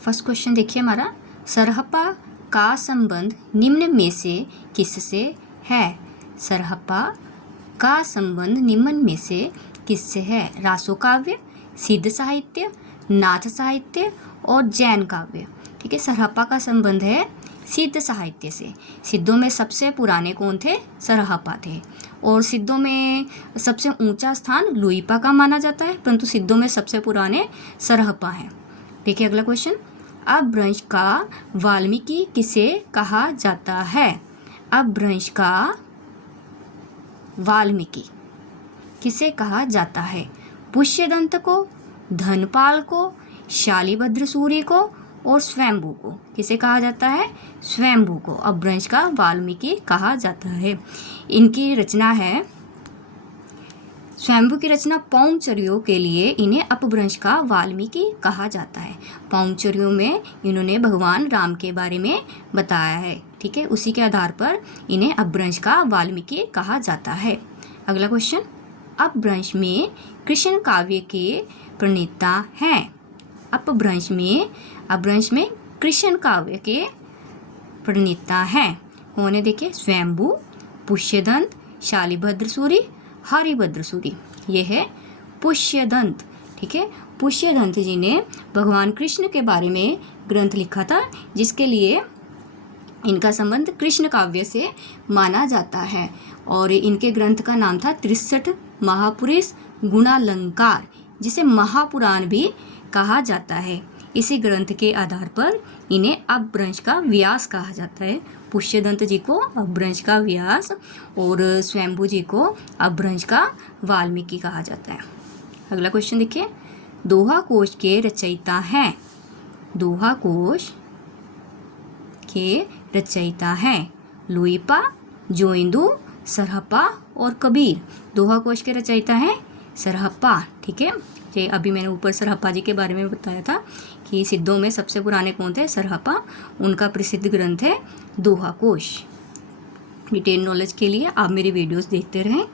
First question देखिए हमारा, सरहप्पा का संबंध निम्न में से किससे है? सरहप्पा का संबंध निम्न में से किससे है? रासो काव्य, सिद्ध साहित्य, नाथ साहित्य और जैन काव्य। ठीक है, सरहप्पा का संबंध है सिद्ध साहित्य से। सिद्धों में सबसे पुराने कौन थे? सरहप्पा थे। और सिद्धों में सबसे ऊंचा स्थान लुइपा का माना जाता है, परंतु सिद्धों में सबसे पुराने सरहप्पा हैं। देखिए अगला क्वेश्चन, अपभ्रंश का वाल्मीकि किसे कहा जाता है? अपभ्रंश का वाल्मीकि किसे कहा जाता है? पुष्यदंत को, धनपाल को, शालिभद्र सूरि को और स्वयंभू को। किसे कहा जाता है? स्वयंभू को अपभ्रंश का वाल्मीकि कहा जाता है। इनकी रचना है, स्वयंभू की रचना पौंचर्यों के लिए इन्हें अपभ्रंश का वाल्मीकि कहा जाता है। पौंचर्यों में इन्होंने भगवान राम के बारे में बताया है। ठीक है, उसी के आधार पर इन्हें अपभ्रंश का वाल्मीकि कहा जाता है। अगला क्वेश्चन, अपभ्रंश में कृष्ण काव्य के प्रणेता हैं। अपभ्रंश में कृष्ण काव्य के प्रणेता हैं। कौन है? देखिए, स्वयंभू, पुष्यदंत, शालिभद्र सूरि, हरिभद्र सूरि। ये है पुष्यदंत। ठीक है, पुष्यदंत जी ने भगवान कृष्ण के बारे में ग्रंथ लिखा था, जिसके लिए इनका संबंध कृष्ण काव्य से माना जाता है। और इनके ग्रंथ का नाम था 63 महापुरुष गुणालंकार, जिसे महापुराण भी कहा जाता है। इसी ग्रंथ के आधार पर इन्हें अपभ्रंश का व्यास कहा जाता है। पुष्यदंत जी को अपभ्रंश का व्यास और स्वयंभू जी को अपभ्रंश का वाल्मीकि कहा जाता है। अगला क्वेश्चन देखिए, दोहा कोश के रचयिता हैं। दोहा कोश के रचयिता हैं लुइपा, जोइंदू, सरहप्पा और कबीर। दोहा कोश के रचयिता हैं सरहप्पा। ठीक है, ये अभी मैंने ऊपर सरहप्पा जी के बारे में बताया था कि सिद्धों में सबसे पुराने कौन थे? सरहप्पा। उनका प्रसिद्ध ग्रंथ है दोहा कोश। डिटेल नॉलेज के लिए आप मेरी वीडियोस देखते रहें।